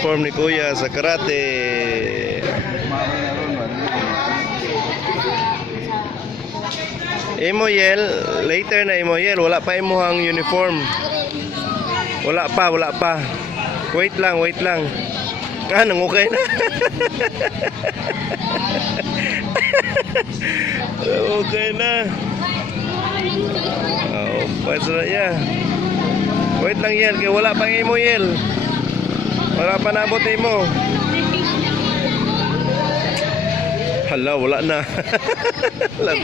uniform ni Kuya sa karate. Imoyel, later na Imoyel, wala pa imuhang uniform. Wala pa. Wait lang. Nangukay na. Okay na. Oh, pwede na yan. Wait lang yan, kaya wala pang Imoyel. Wala pa nabot mo. Hala, wala na. Wala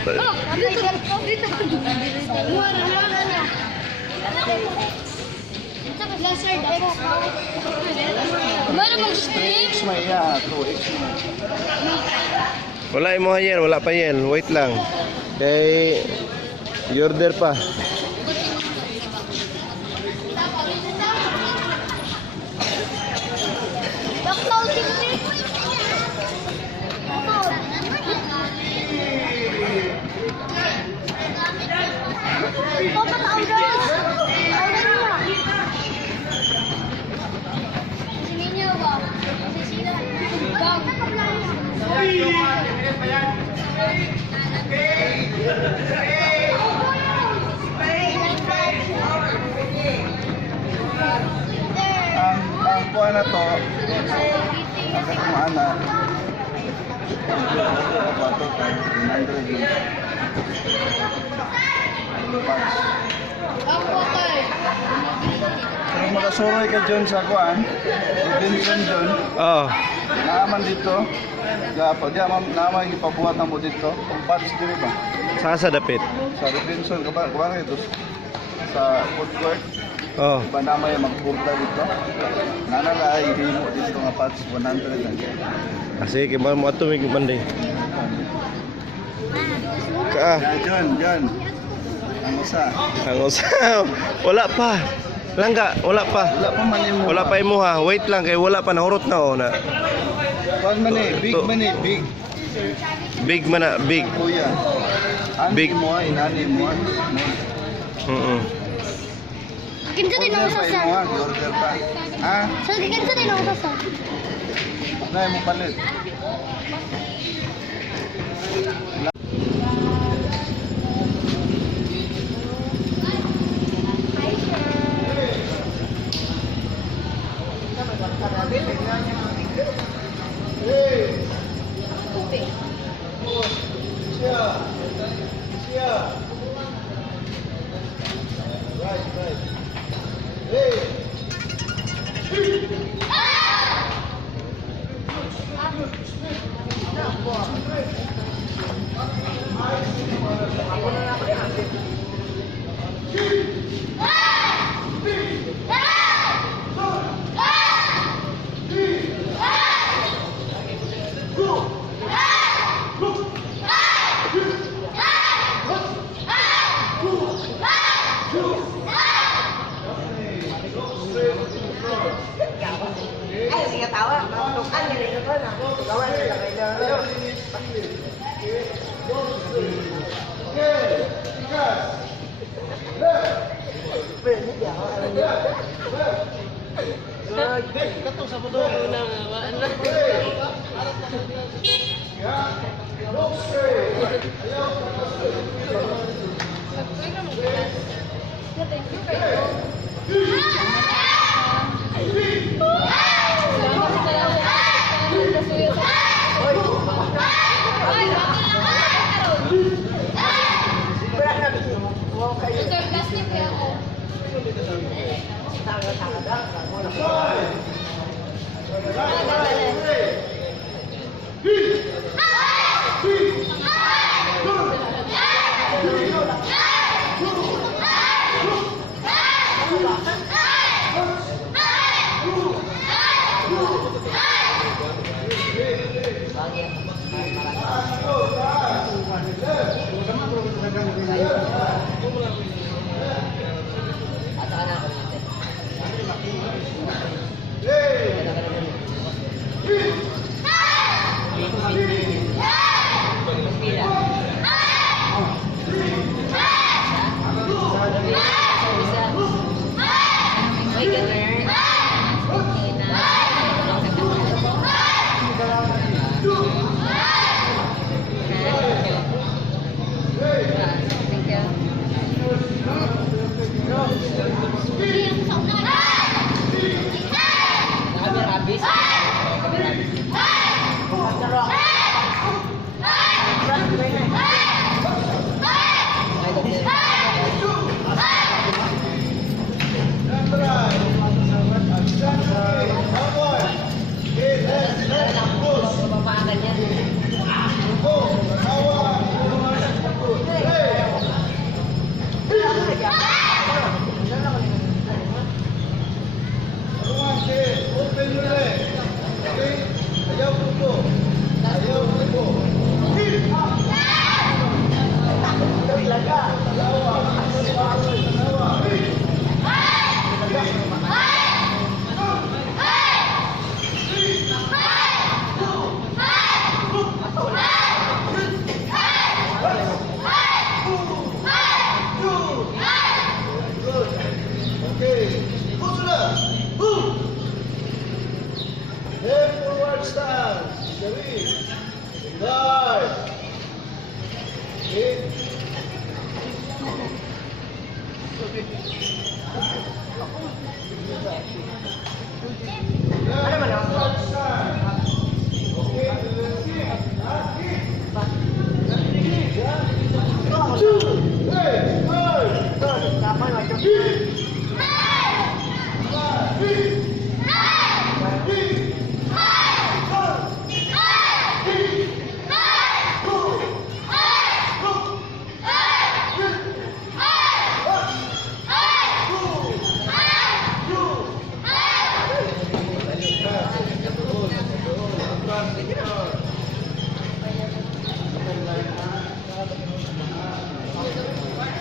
mo yan, wala pa yan. Wait lang. Kay order pa. Ang kuha na to, ang kumaana, pero makasuroy ka dyan sa kuhaan, Vincent dyan, naaman dito, naaman ipabuhat mo dito, kung patch din ba? Sa dapit? Sa Robinson, kumara ito, sa food court. Oh. Iba naman yung magpunta dito. Nanala ay himo dito nga patch 100 lang. Kasi kaya mo ato may banday. Diyan. Ang usa. Wala pa. Langga, wala pa. Wala pa man imo. Wala pa imo ha. Wait lang kay wala pa nahurot na oh na. Kuan man big. Big man na, big. Kuya. Big mo inani mo. Kinsa din ako sa. Order pa. Ha? So kinsa din ako sa. Nay mo palit.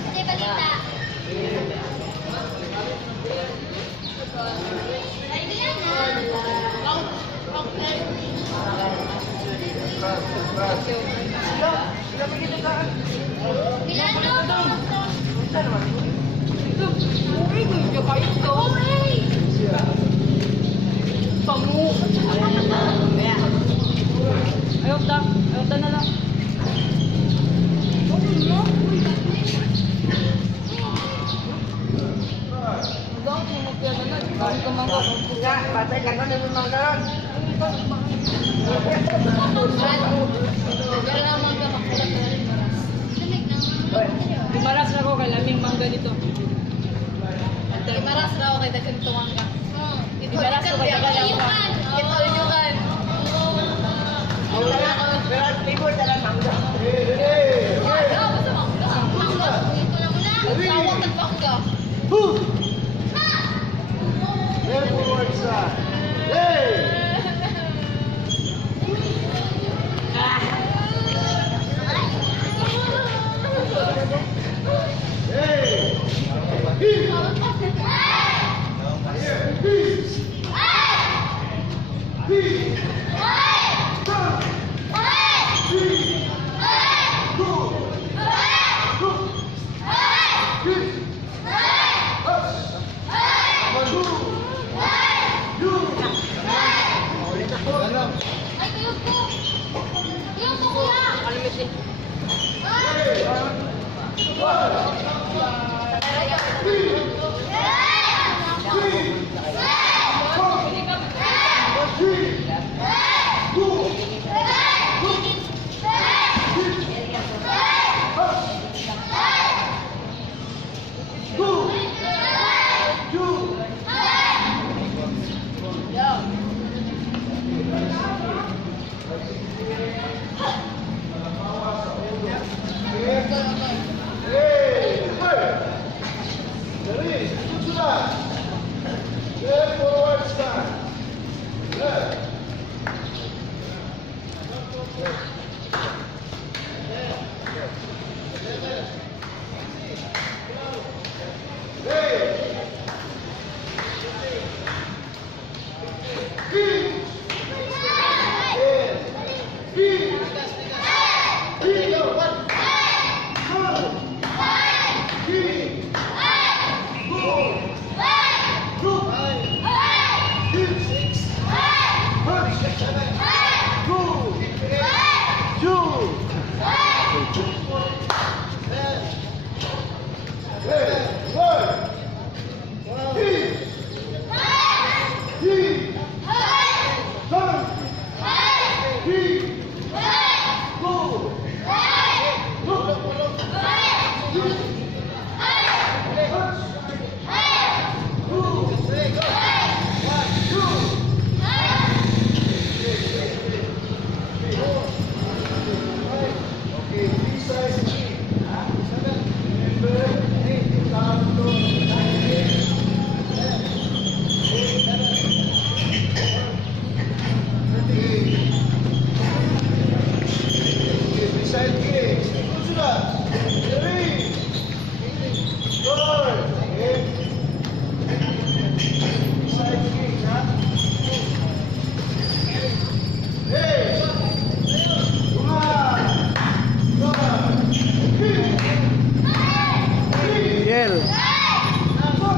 Hindi balita. Ayok na lang. Maras na ko kay laming mangga dito. Maras raw kay dagan tuwang ka. Maras ko kay dagan mangga. Ito yung kan. Basta mangga. Ito lang muna. Tawag at mangga. Hey, forward side. Hey! Ay, tuyog ko. Tuyog ko kuya.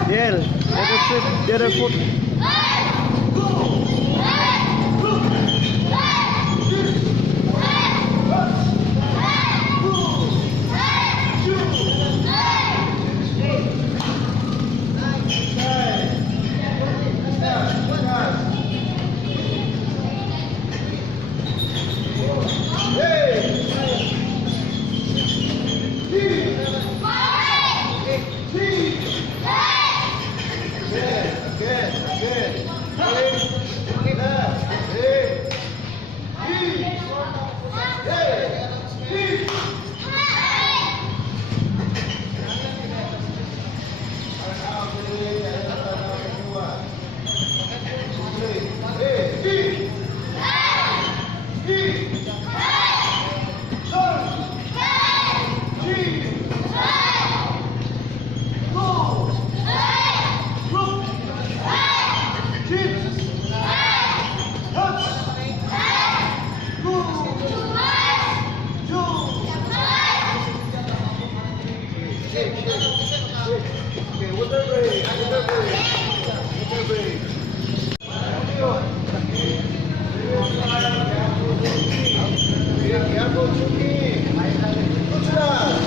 Yel, the other foot. Okay, water break. Water break. Water break. Careful, Chucky. Good shot.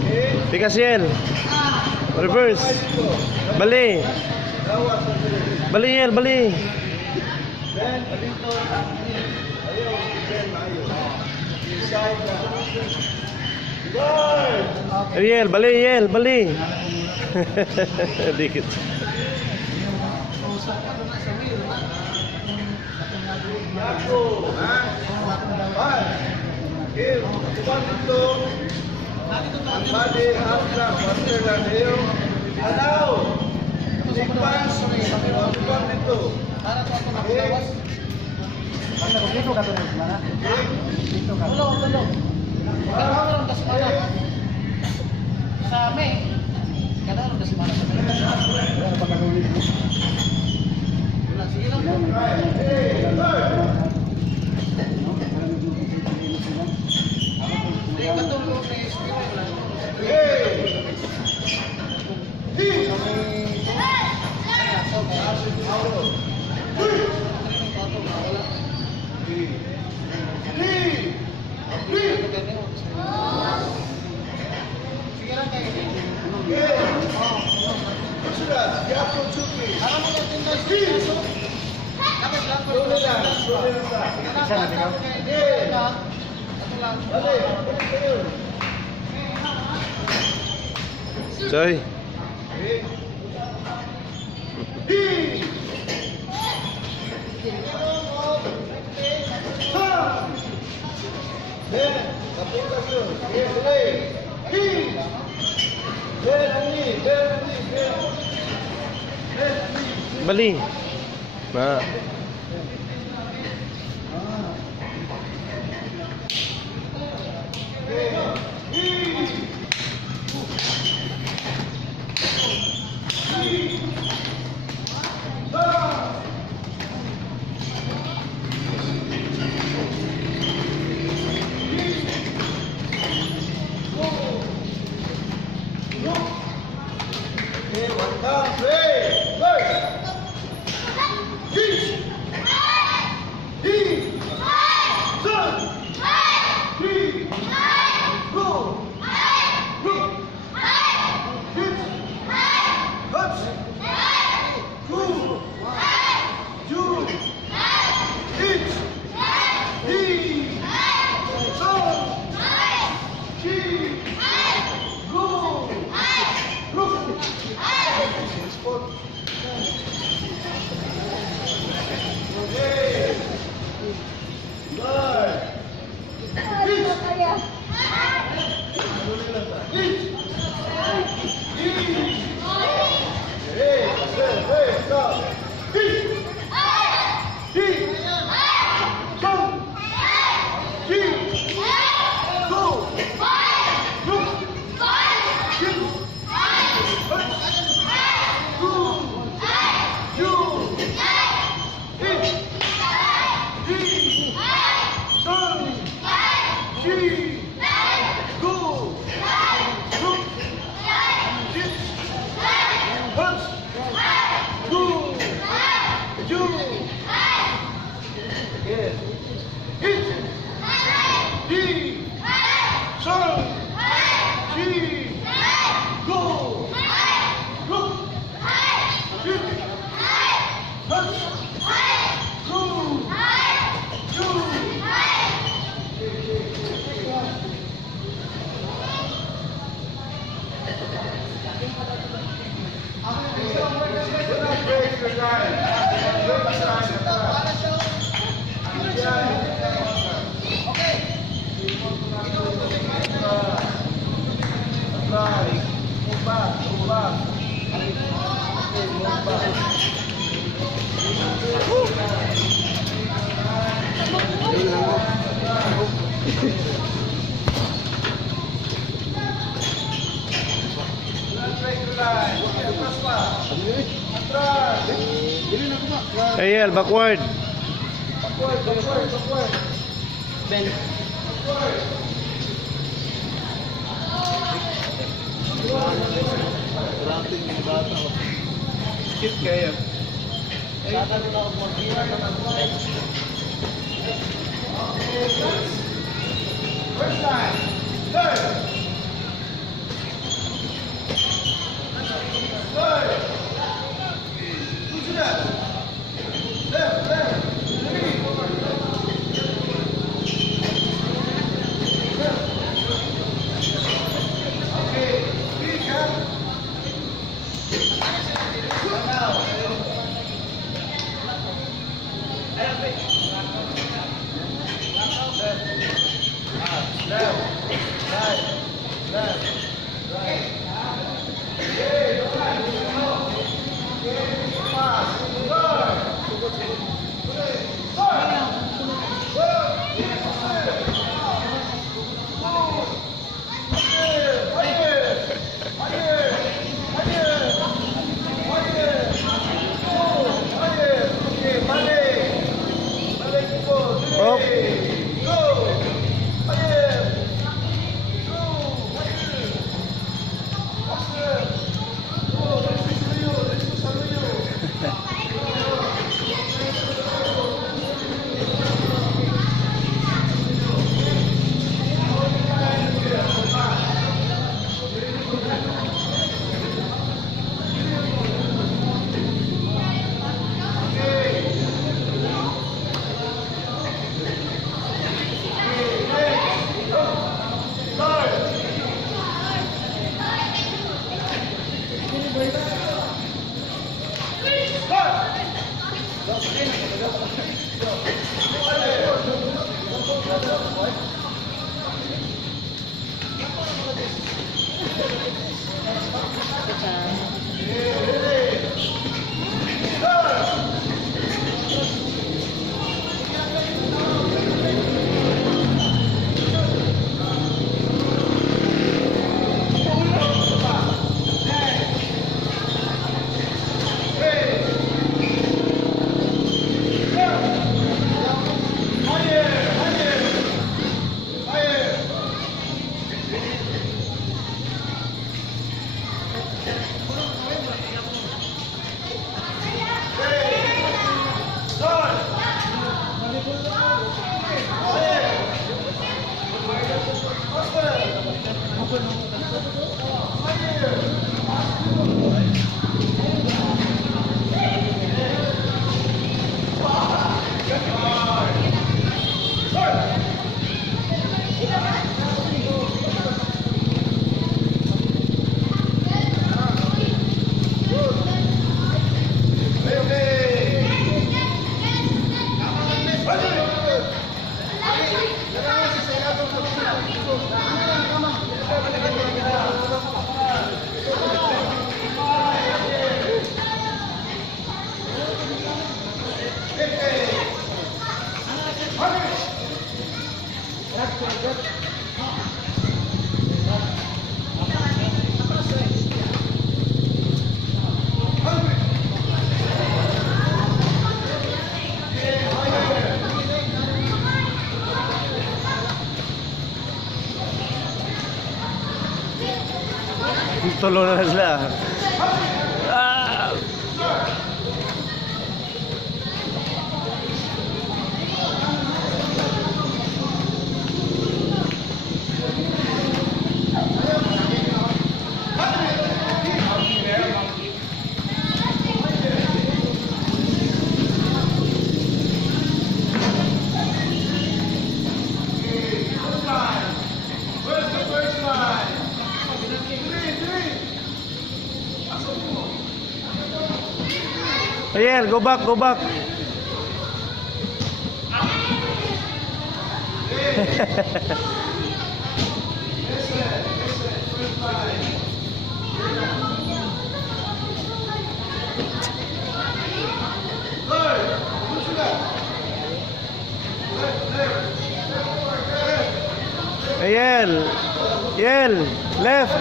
Okay. Pikasiel. Reverse. Bali. Bali, Yel, bali. Ben, dito. Ayaw, Ben, ayaw. Inside na. Guard! Yel, bali, Yel, bali. Dikit. Yaku, ha? Bal. Okay, tuban dito. Ang body, half lang, quarter lang kayo. Allow! Take pass, tuban dito. Okay? Choy. Bali. Ma. Ayel, backward. Backward. Ben. Kit kayo. First time. Third. Third. Push it up. Left, left. Three. Okay. Three, cut. Now. Op. Tulo na sila. Ah! Where's the first line? Three. Ariel, go back, go back. Ariel, left.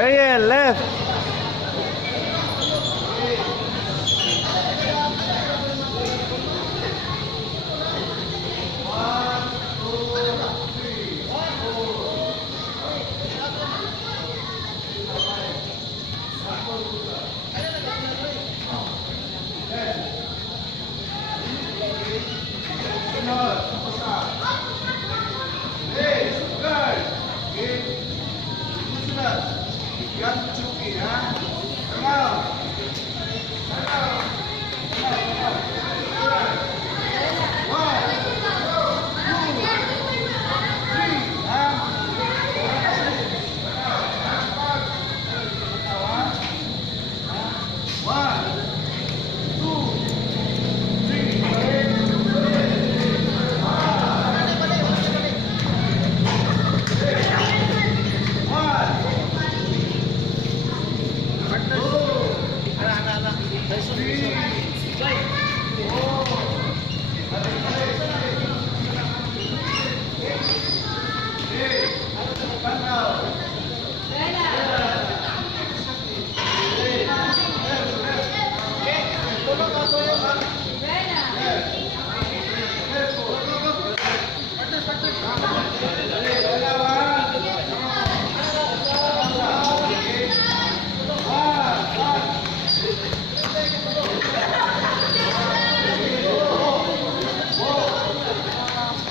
Ariel, left.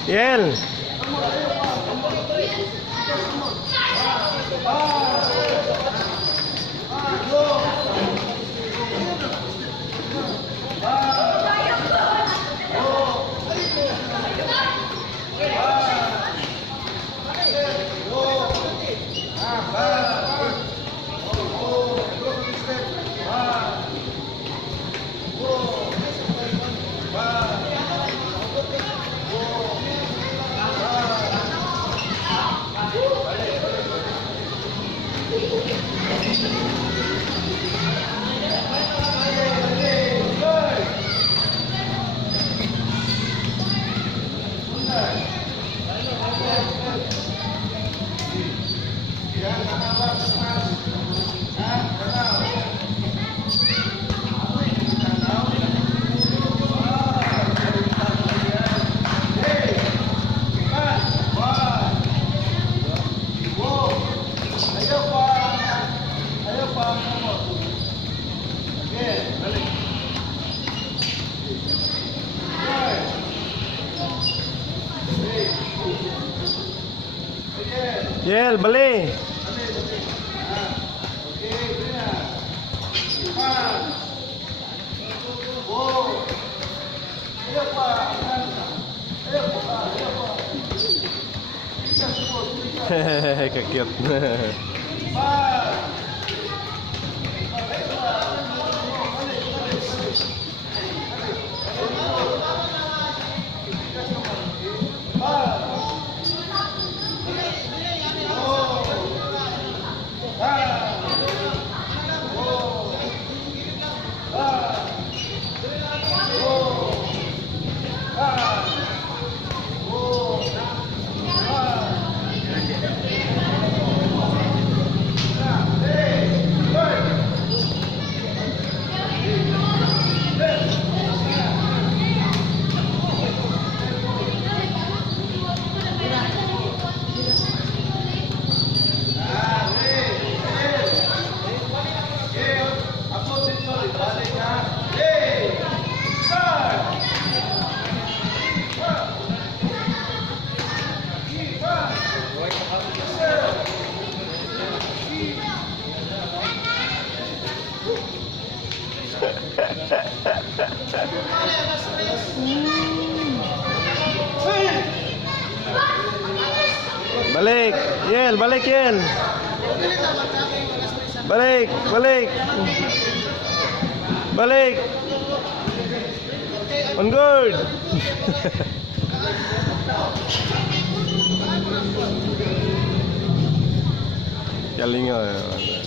Yel. Yel, balik. Hehehe, kakyat. Balik, Yel, balik Yel. Balik, balik. Balik. On guard. Galing ah.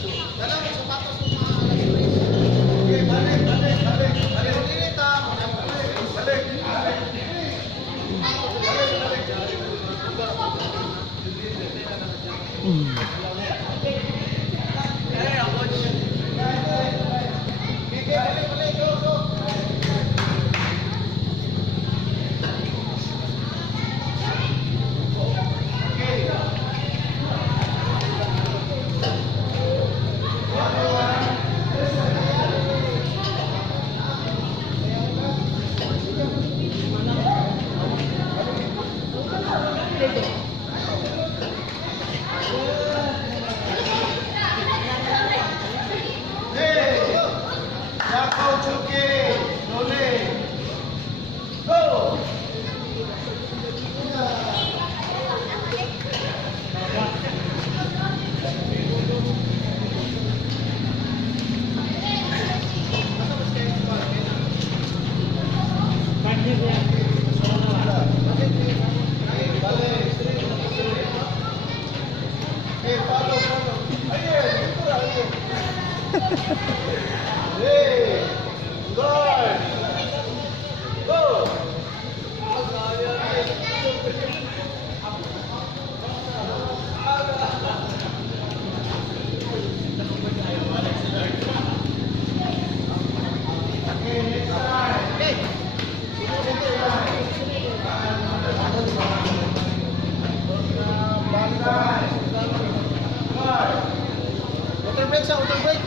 sa water break.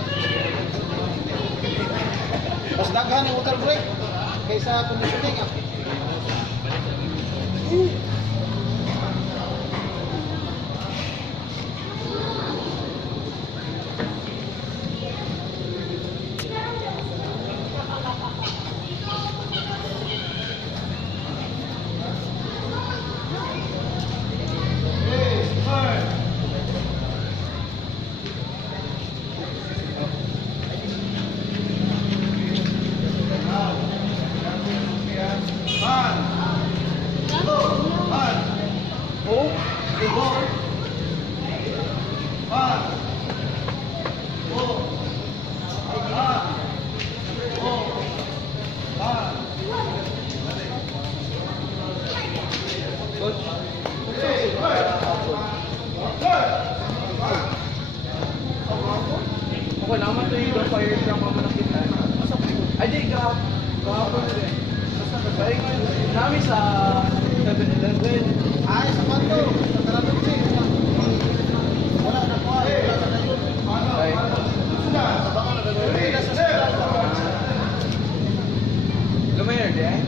Mas daghan ang water break kaysa conditioning. Okay, naman ito yung fire truck mo na kita. Ay, di, kahapon na rin. Balik namin sa 7-Eleven. Ay, sa kanto. Sa Taranong. Wala na po. Ay, Lumayer, di eh?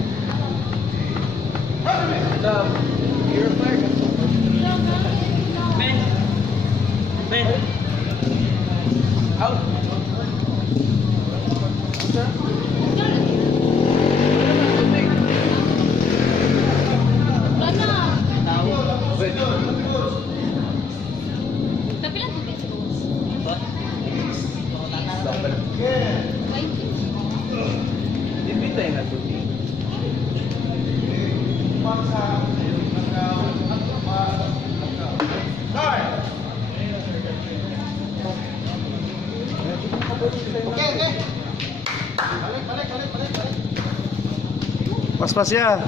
The purifier. Men! Men! Out! Wala na. Wait. Tapi lang tubig sa buwas. Ay, Dipita yung nato. Okay, okay. Balik. Pas-pas ya.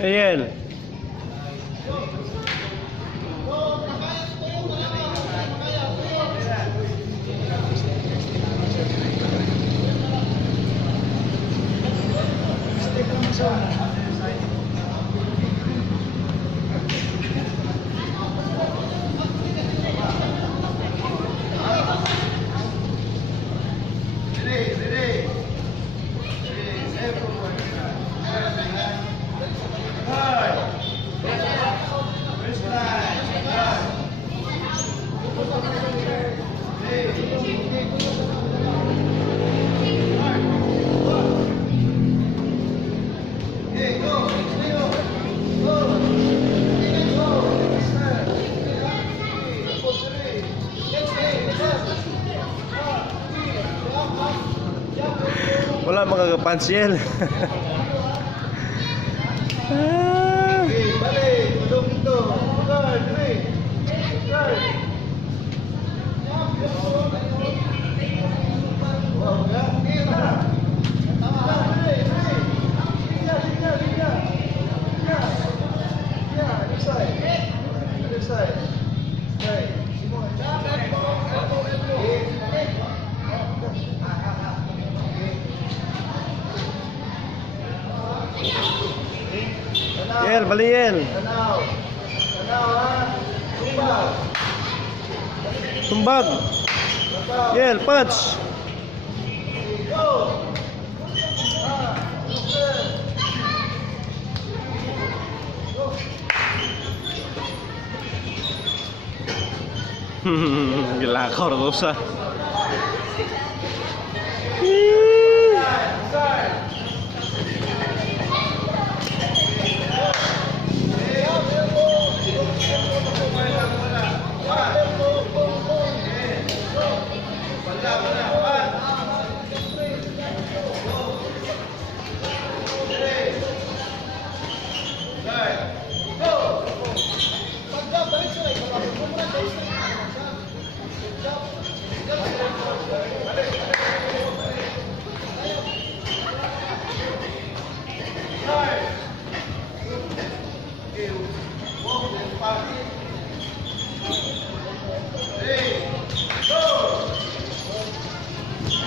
Ariel. Wala makakapansyel. Ah. Yel, bali Yel. Tumbag. Yel, patch. Gila Cordosa.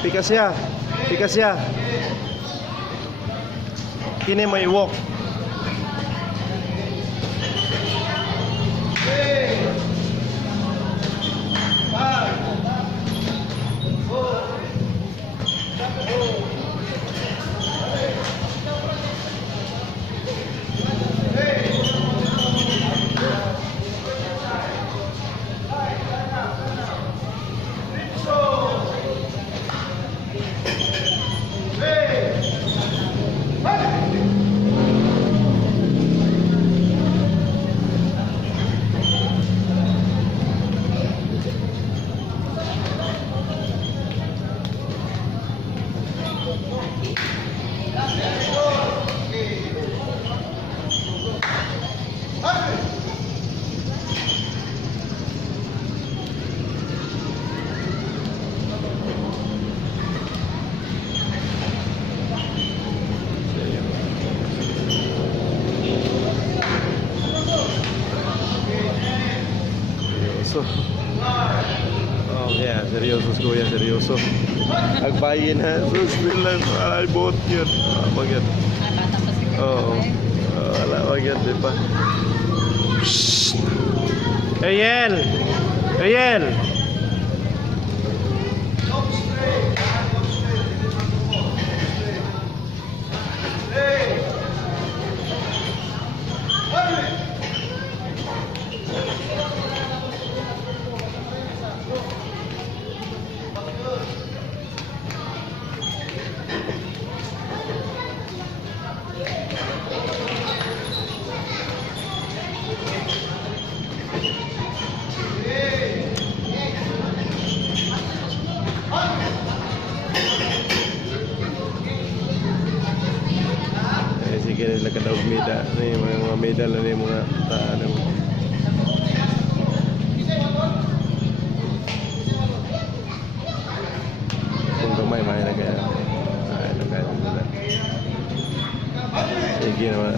Pikas ya. Pikas ya. Kini may walk. Oh yeah, seryoso kuya, seryoso. Agbayin ha, sus bilang ay bot yun. Bagyan. Oo. Wala bagyan, di pa. Shhh! Ariel! Ariel! kaya nila kadaog medal. Ano yung mga medal, ano yung mga ano. Kung gamay, mahal na kaya. Mahal na kaya nila. Sige naman.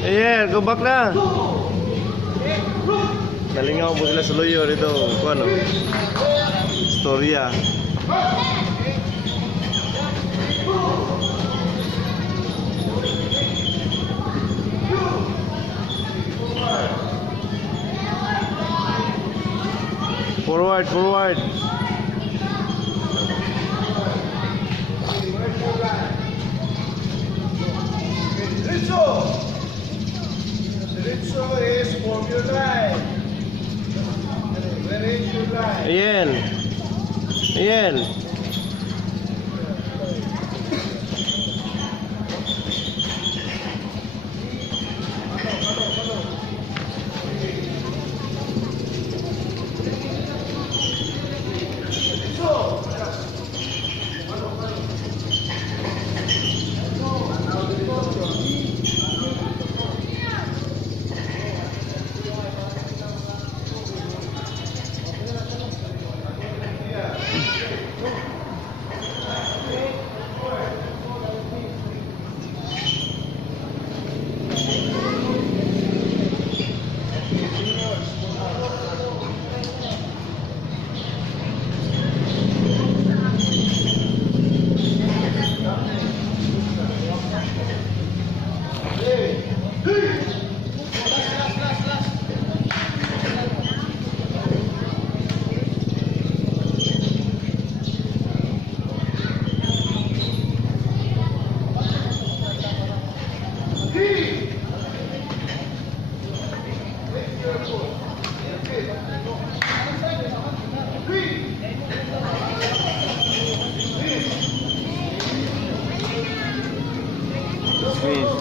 Ayan, go back na. Nalingaw po sila sa loyo dito. Kung ano? Storya. Forward, forward. Diretso is form your line. Where is your line? Ayan. Ayan.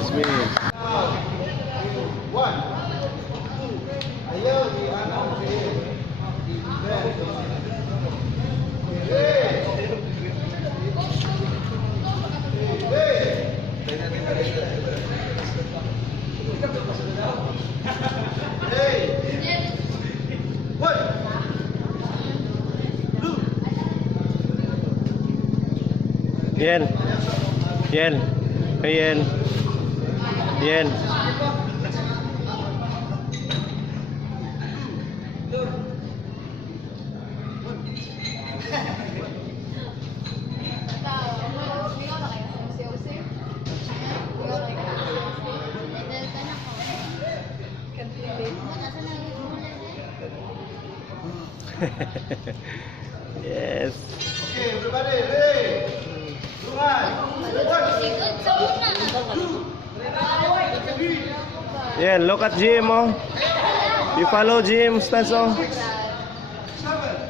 Smith. One. Ayaw, di ano. Yen. Yen. Hey, Yen. Yen. Yes. Okay, everybody, ready? Yen, look at Jim, oh. You follow Jim, Stas, oh.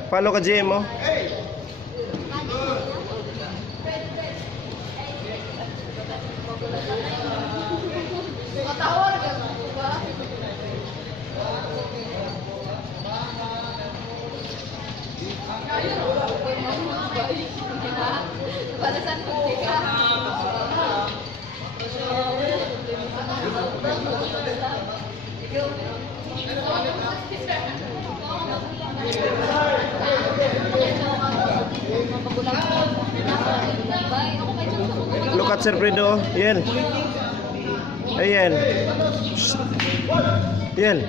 Follow ka Jim, oh. Balasan ko ka. Look at Sir Fredo, oh. Yen. Hey, Yen. Shh. Yen.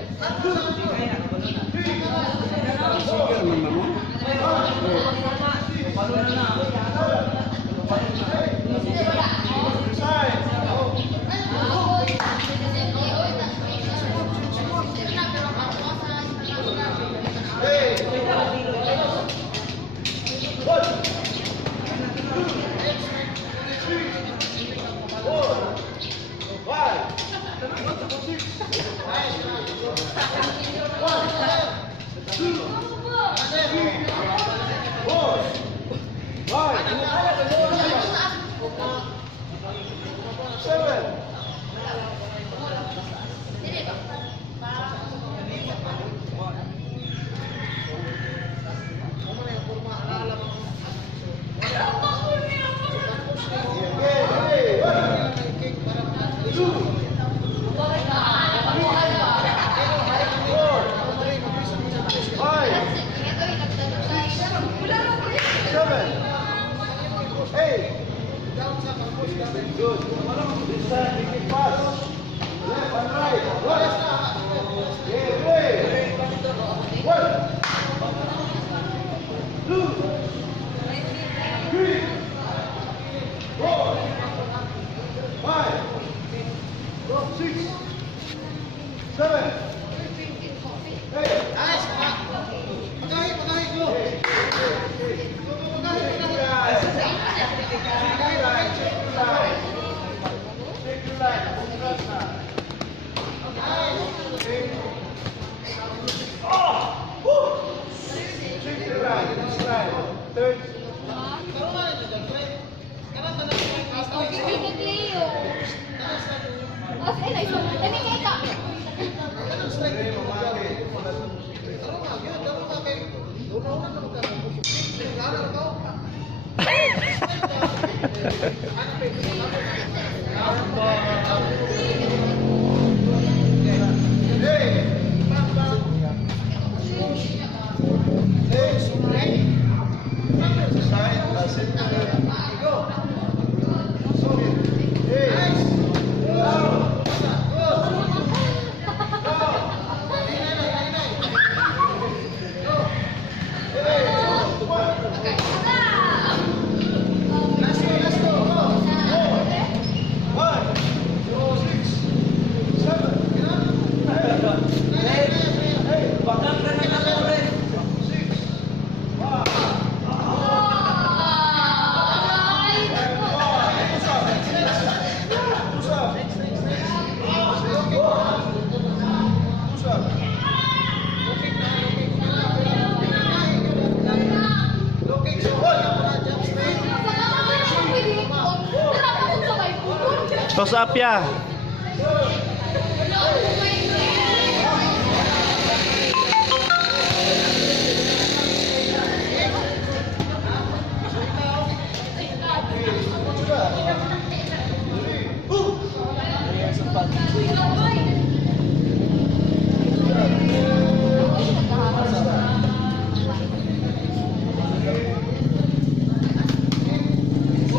Toss up ya.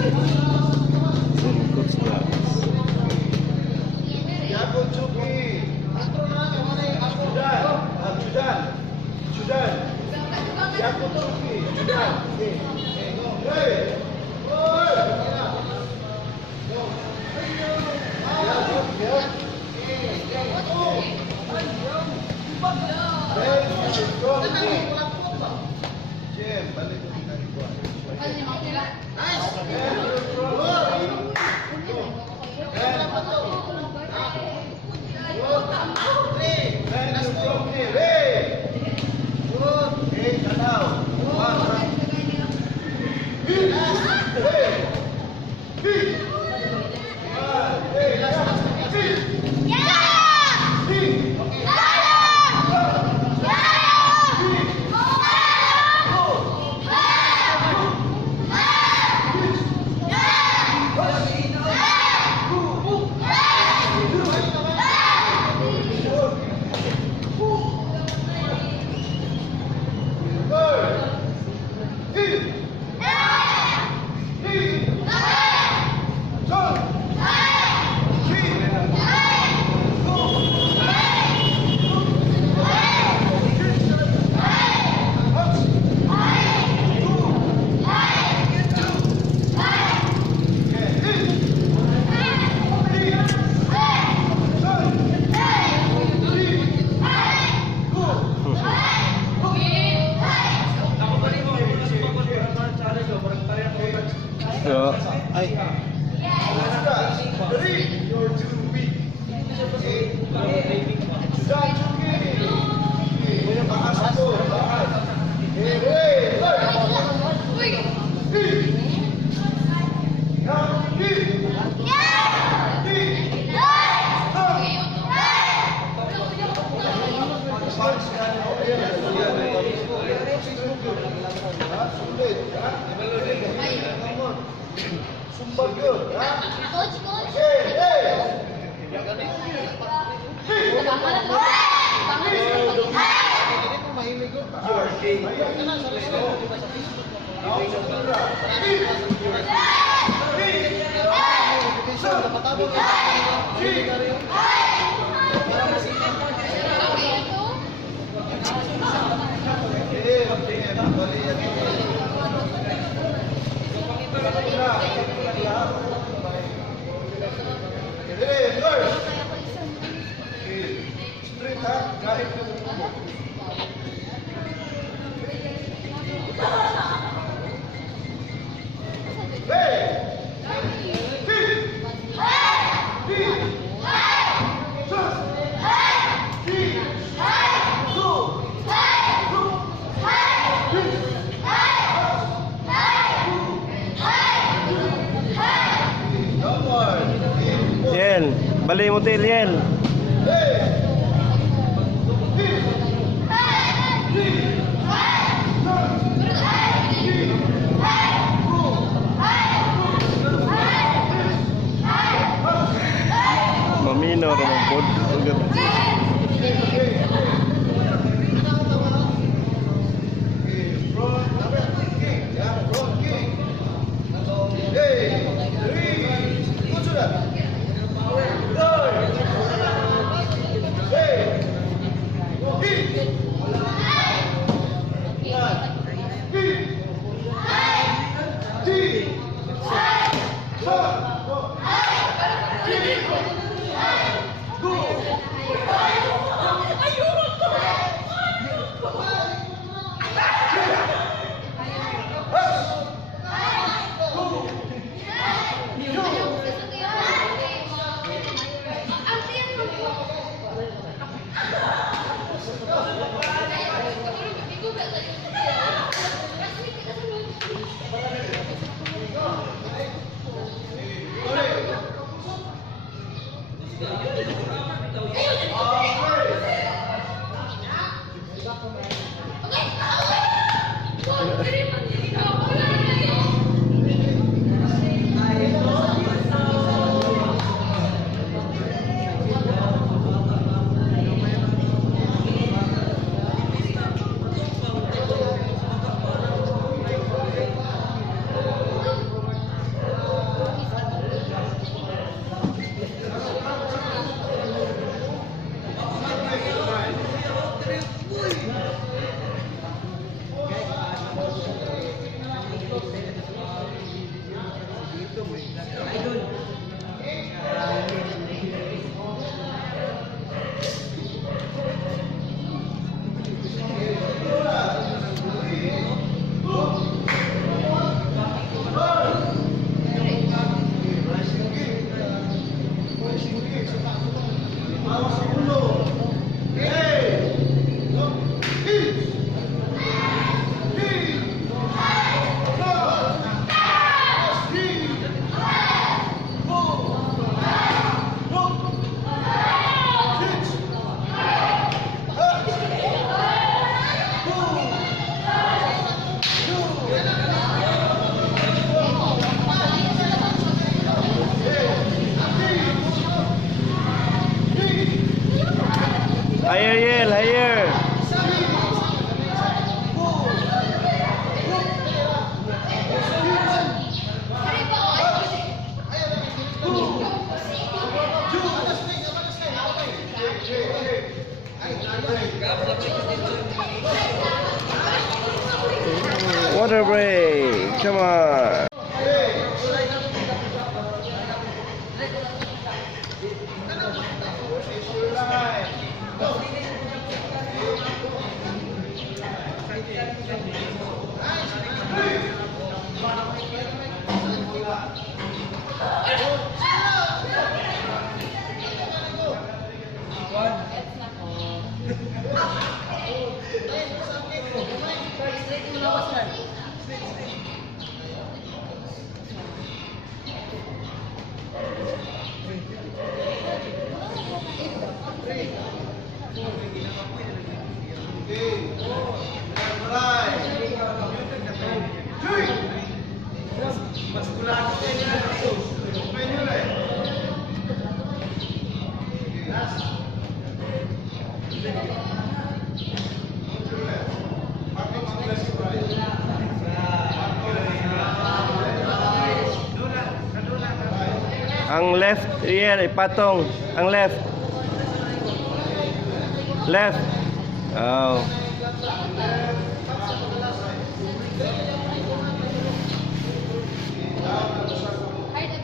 Uy! So, Ay. Sumbag yun, ha? Coach, coach. Hey, hey! Tama na to. Tama na to. Hindi ko mahimig yun. Ayun ka na sa resto. Napatabog ka. Mahimig ka rin. Okay, ito. Straight ha, kahit Yel, bali mo til Yel. Maminaw naman po. Shoulder break. Come on. Ang left ear, ipatong. Ang left. Left. Oh. Hard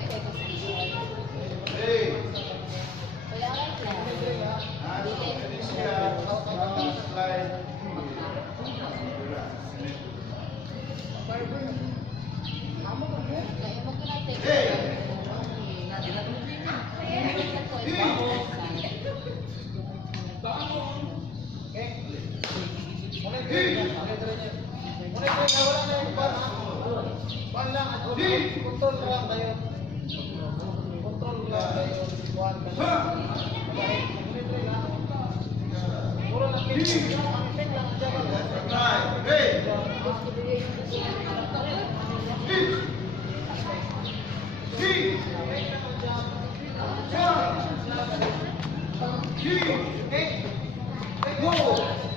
na bigay kasi.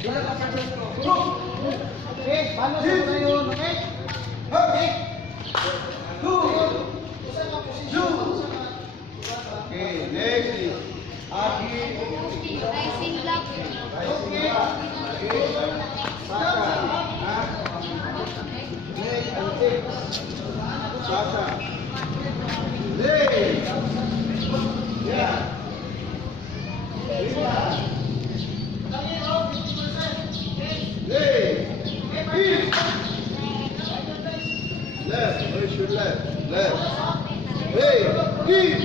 Wala kaya mag-united. Icing block. Left, where's your left? Left. Hey, heel.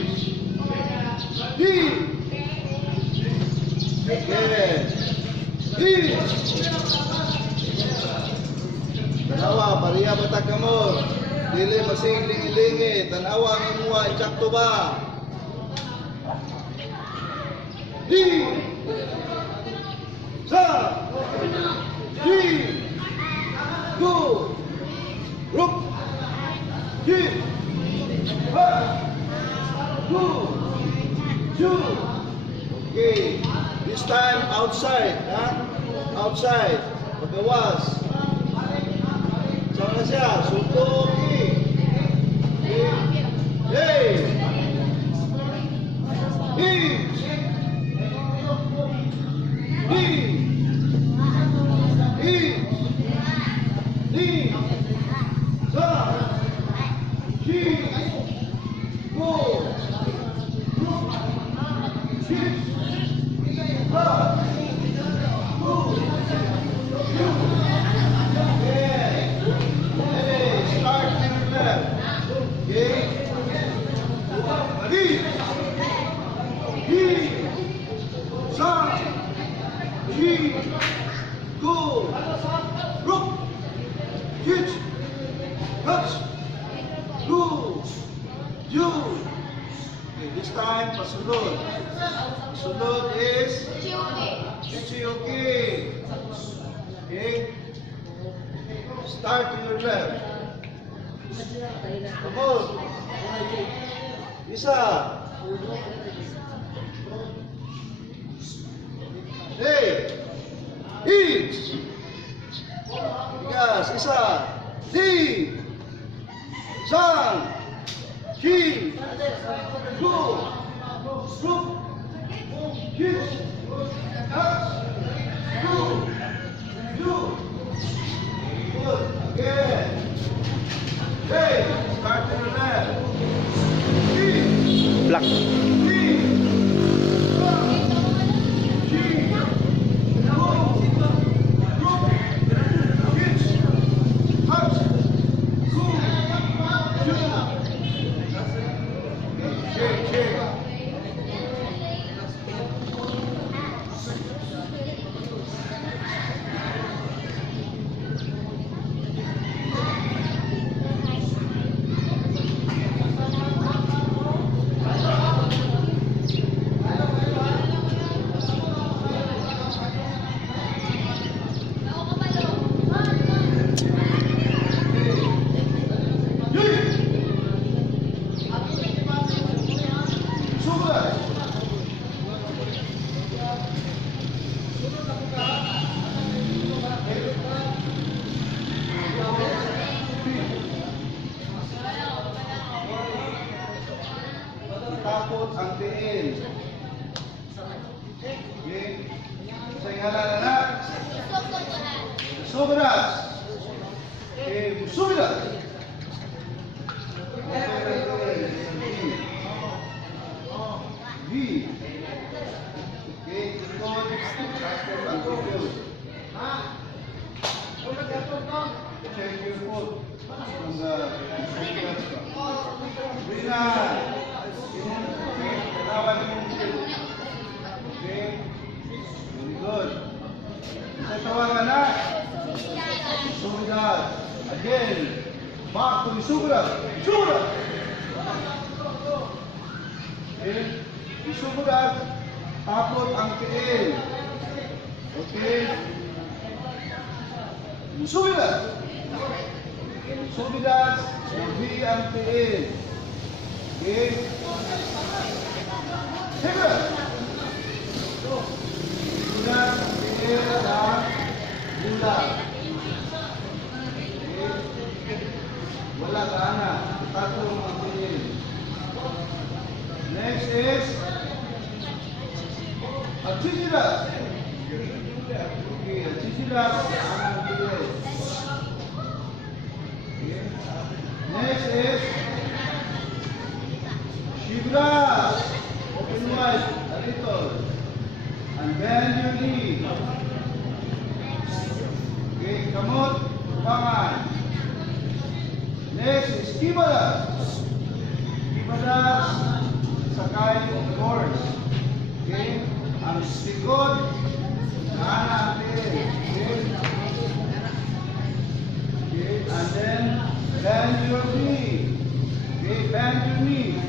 Again. Heel. Tanawa, pariya mata kamo. Dili masing lingi-lingi. Tanawa ang imuha, eksakto ba? Heel. Sa. Heel. Go. Rook. Heel. Ha. Go. Shoot. Okay. This time outside, ha? Outside. Pagawas. Saan na siya? Suntok. Hey. Hey. Hey. Go! Rook! Hit! Touch! Go! You! Okay, this time, pasunod. Pasunod is Chichiyuki. Okay? Start to your left. Come on. Isa. Hey! Eat! Tigas, isa. Di! San! Ki! Go! Rook! Hit! Touch! Go! You! Good. Again. Sumidas. Sumidas. V. Okay, ikot. Check your foot. From the Rina. Okay. Very good. Isa tawagan na. Sumidas. Again. Back to the Sumidas. Sumidas. Okay. Sumidas. Tapos ang tiil. Okay. Sumidas. Sumidas. V ang tiil. Okay. Sumidas. Sumidas. Tiil ang gula. Okay. Wala ka na. Tatlong ang tiil. Next is Chichidas. Okay, Chichidas ang tiil. Okay. Next is Shibras. Open wide, a little. And bend your knee. Okay, kamot, pangan. Next is Kibadas. Kibadas, sakay of horse. Okay, ang sikod, kanan natin. Okay. Okay, and then bend your knee. Okay, bend your knee.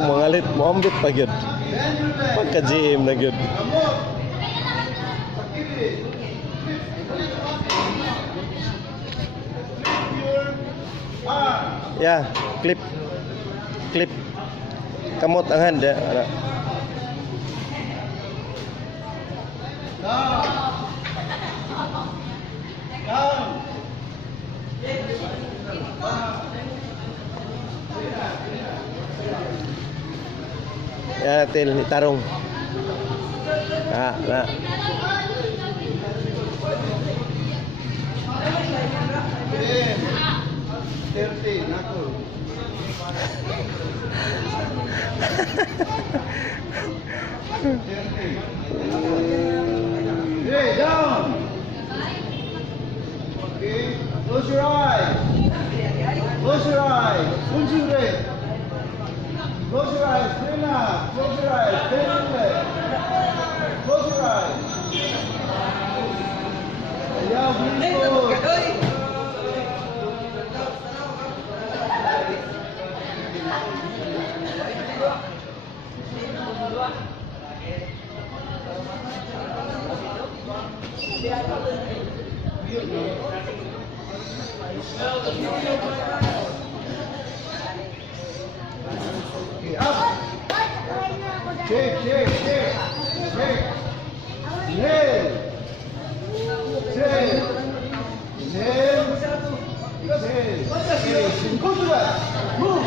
Mangalit mo ambit pa gyud. Bend your leg. Pagka GM na gyud. Kamot. Sa kilid. Flip your arm. Yeah, clip. Clip. Kamot ang hand ya. Ana. Down. Down. Ya, til tarong. Na. 30, nako. Hey, down. Okay, close your eyes. Close your eyes. Concentrate. Close your eyes. Clean up. Close your eyes. Bend your leg. Close your eyes. Yeah, beautiful. Okay, up. Shake. Inhale. Exhale. Inhale. Exhale. Okay, go to that. Move.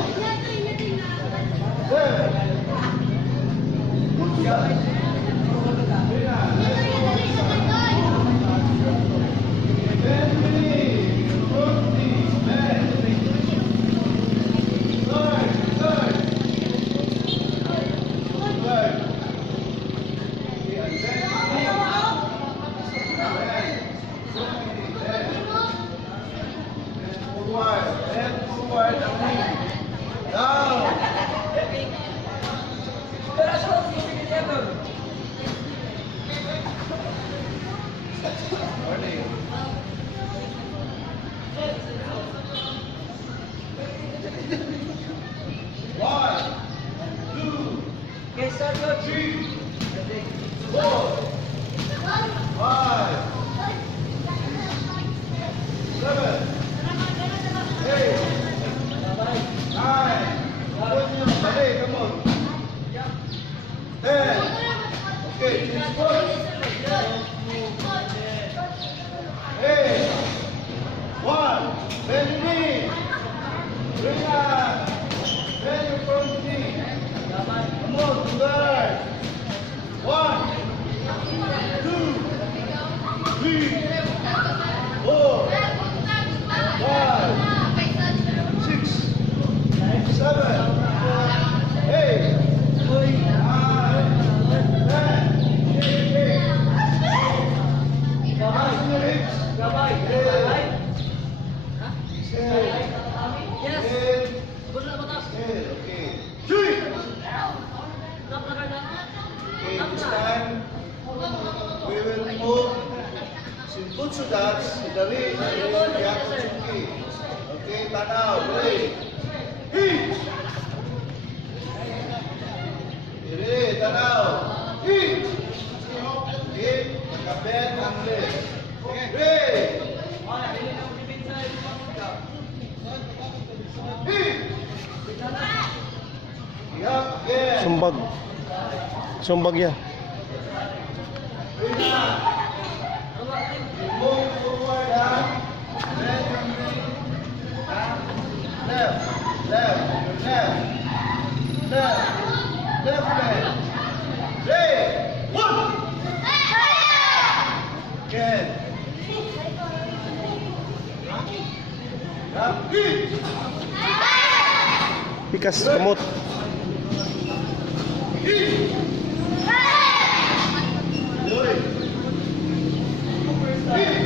There. Good to that. Five, 7, Bend your knee. Bring up. Bend your front knee. Come on, to there. 1, 2, 3, 4, 5, 6, 7, 8, 9, 10. Yes. Good na batas. Okay. 3. Tap na ka. Okay, this time we will move Shinkutsu dance in the ring. Yakutsuki. Okay, tanaw, ready. Hit! Ready, tanaw. Hit! Hit, kabet ang left. Ready! Hit! Yup, again. Sumbag. Sumbag ya. Move forward, bend your knee, left, left, left, left, left leg. Ready, 1. Again. Up, hit. Pikas kamot. Hit. Do it. Hit.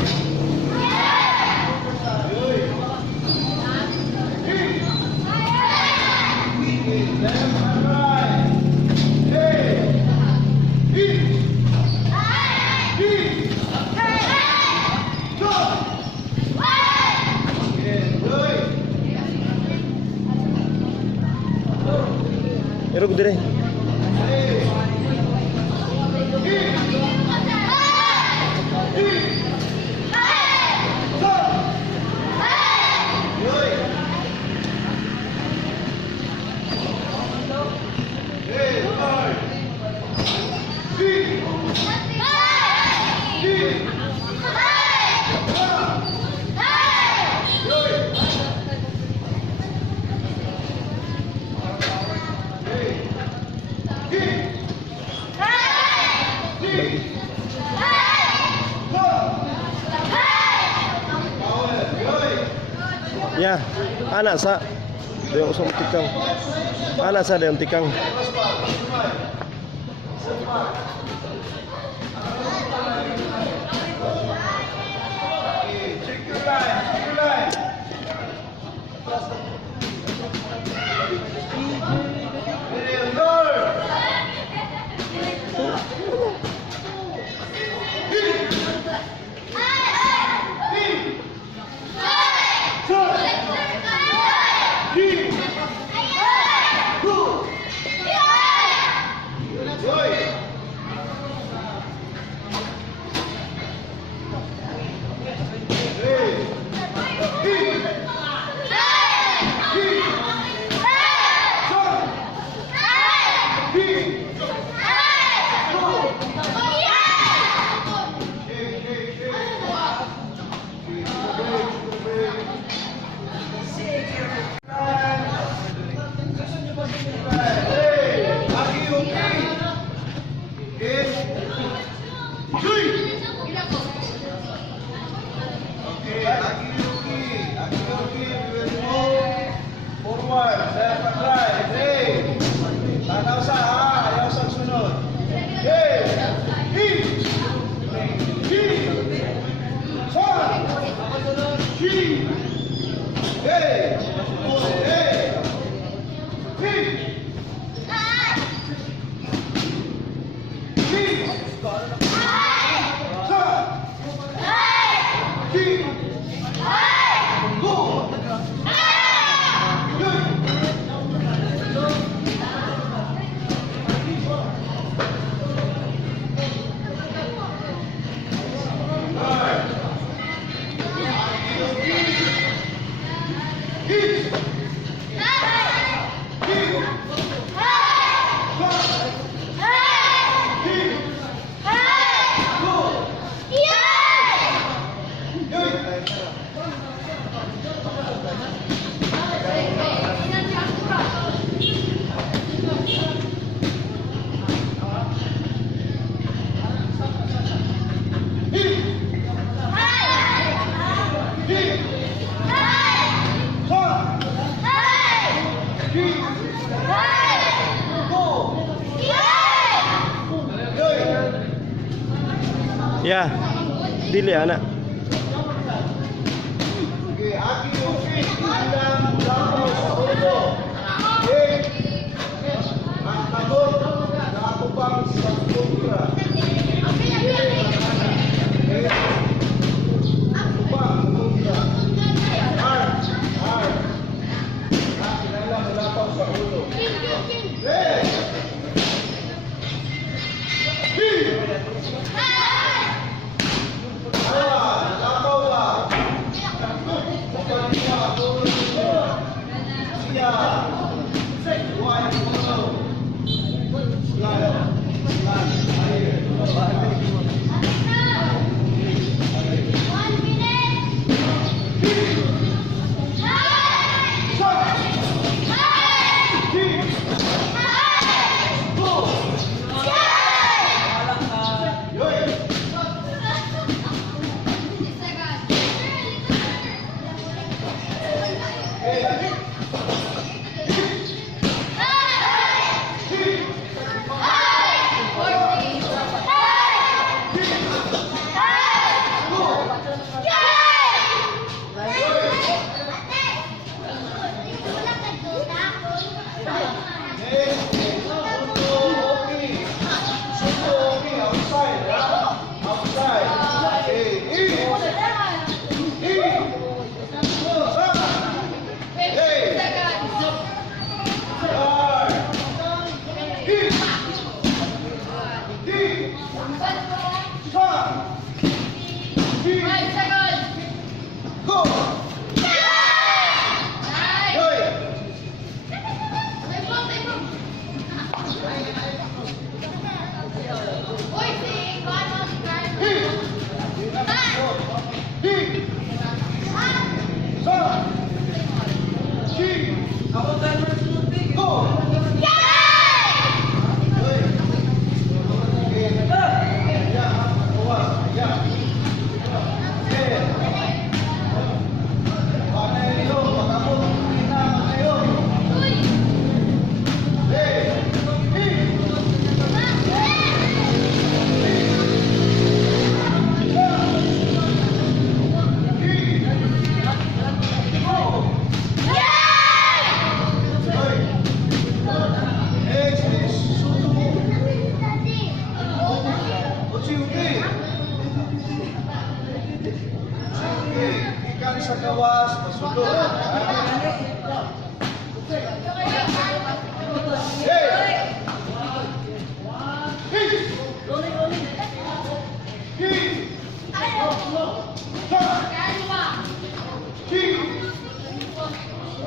Do it. Hit. Hit. Left and right. Hey. Hit. Hit. Go. Again. Do it. Irog dire. Hey. Hit. Hit. Go. Do it. Hey, hard. Hit. Hit. Do it. Hey. Hit. Hit. Go. Power. Do it. Ya, anak sa dayong usang tikang. Anak sa dayong tikang. Okay, check your line. Check your line. Ready, go. Hit. Hit. Turn. Hit. Go. Do it. Ready. Hit. Hit. Turn. Hit. Go. Shake, shake, shake. Hey, Aki, okay. Hit. Three. Okay, Aki, we will move forward, left and right. Hey, tanaw sa ayaw sa sunod. Hey, hit. Hit. Turn. Hit. Hey. Hey. Hit. Hit. Turn. Hit. Go. Good. Hit. Hit. Go. Ya. Dili anak. Okay, Aki, okay. Ilang lapaw sa ulo. Okay. Ang tagot na atubang sa kontra. Atubang, kontra. Arm. Ilang lapaw sa ulo. Okay. Ikan sa gawas, masulod.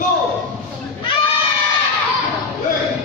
Go! Hey!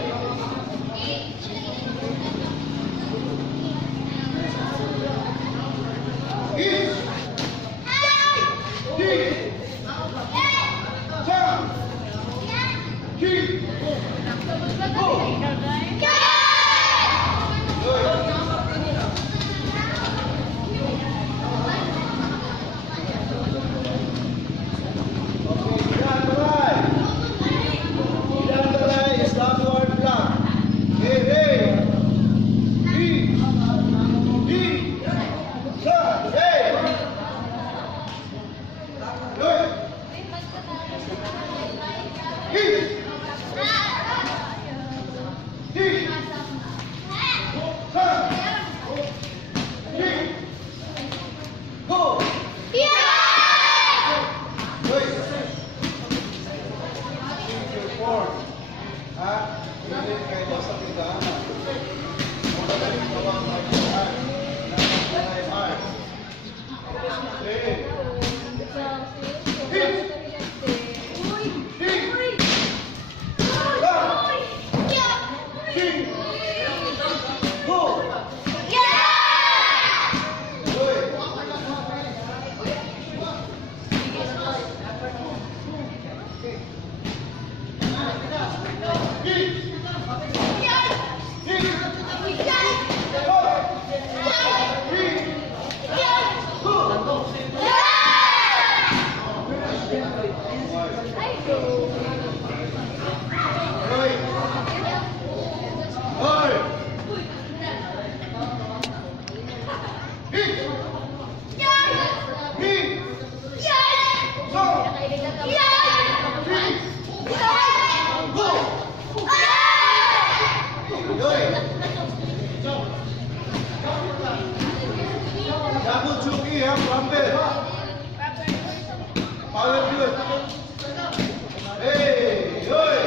Double chuki, ha, Rumble. Power good. Hey, yoy.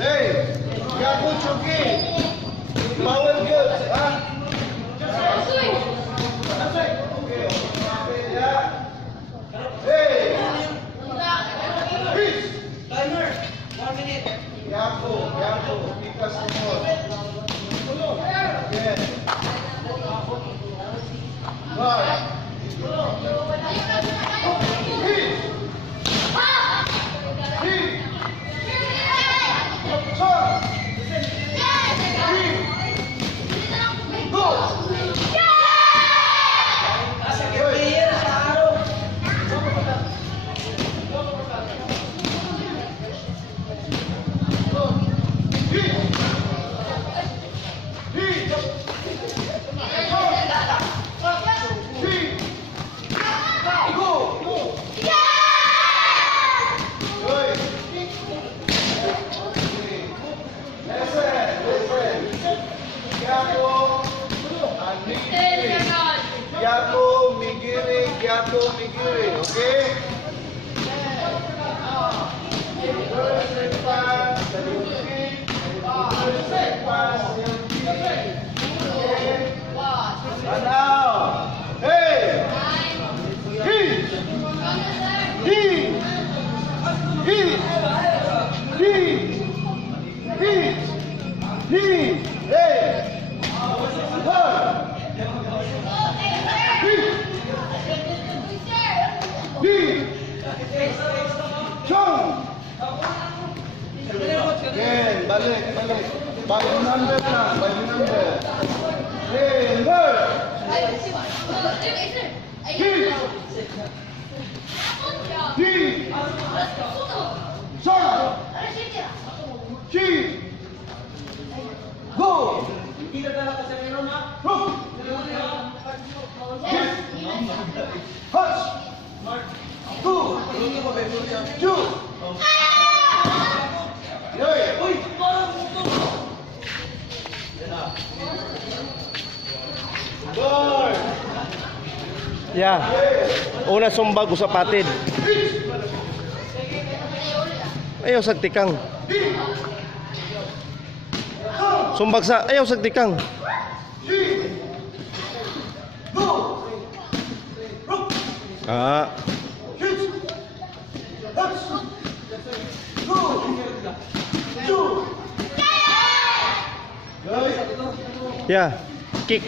Hey, double chuki. Power good, ha? Hey! Peace! Timer. 1 minute. Yapo, pikas mo. Again. Right. Peace! Peace! Turn! Go! Player sa araw. Yato Migiri, okay? And now, hey! Again, balik. By the number na, by the number. Hey, number! Go! Hindi na ka sa meron ha. Hush! Two! Two! Uy, parang ito. Guard! Yeah. Una sumbag sa patid. Ayaw sa tikang. Sumbag sa ayaw sa tikang. Ah. Yeah. Kick.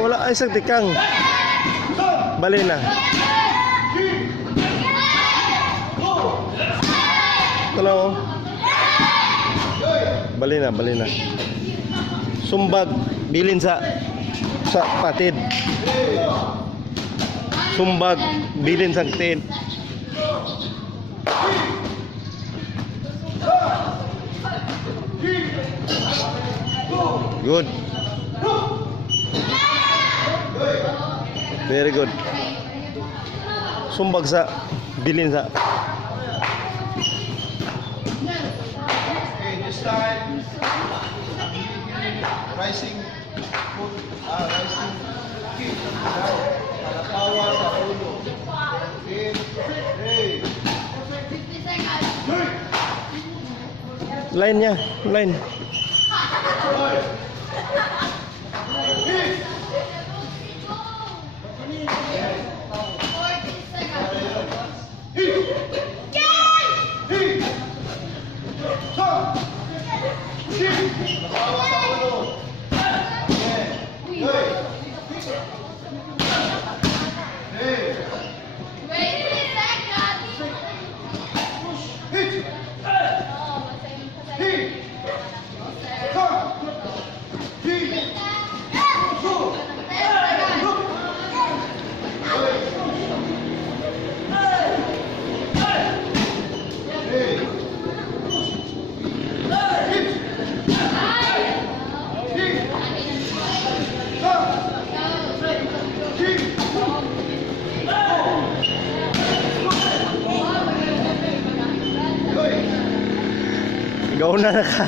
Wala ay sa tikang. Bali na. Hello. Bali na. Sumbag bilin sa patid. Sumbag, bilin sa tent. Good. Very good. Sumbag sa bilin sa. Okay, this time. Rising foot. Rising kick. Kalatawa sa ulo. Okay. Hey. 50 seconds. Line niya, line. Kick. 40 seconds. Kick. Stop. Kick. Kalatawa sa ulo. Okay. Hey. Hey. 20 seconds. Hit. Oh, masaya. Hit. Come. Hit. Go. Hey. Hit. Hit. Come. Hit. Hey. Ikaw na ka.